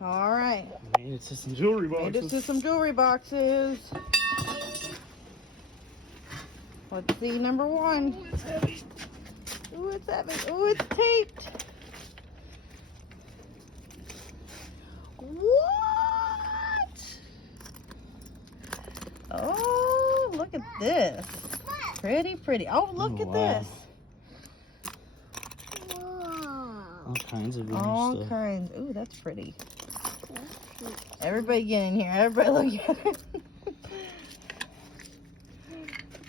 All right. Made it to some jewelry boxes. Made it to some jewelry boxes. Let's see number 1. Ooh, it's heavy. Ooh, it's heavy. Ooh, it's taped. What? Oh, look at this. Pretty, pretty. Oh, look Oh, at wow. this. All kinds of vintage All stuff. kinds. Ooh, that's pretty. Everybody get in here. Everybody look at it.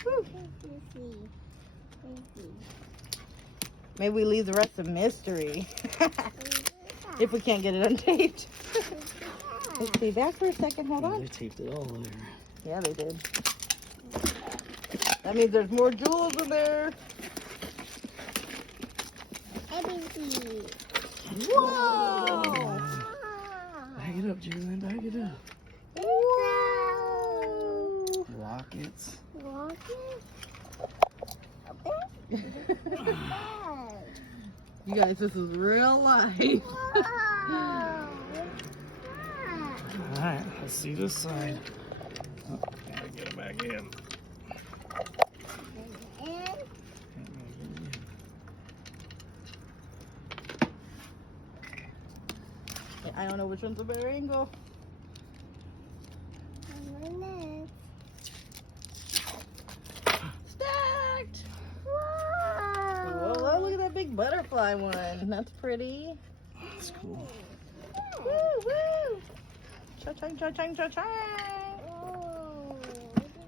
Whew. Maybe we leave the rest of mystery. If we can't get it untaped. Let's see, back for a second. Hold Yeah, on. they taped it all in there. Yeah, they did. That means there's more jewels in there. Whoa! Back it up, Jalen. Back it up. Whoa! Lockets. You guys, this is real life. Alright, let's see this side. Oh, gotta get it back in. I don't know which one's a better angle. Stacked! Whoa, look at that big butterfly one. That's pretty. That's cool. Woo, woo! Cha-ching, cha-ching, cha-ching!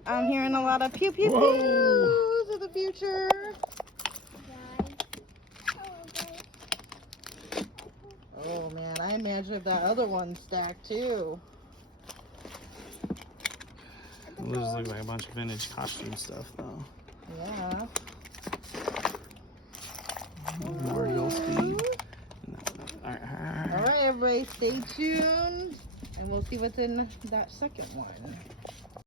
I'm hearing a lot of pew pew Whoa. pews of the future. Oh man, I imagine if that other one's stacked too. It looks like a bunch of vintage costume stuff, though. Yeah. Mario Speed. Alright, All right, everybody, stay tuned, and we'll see what's in that second one.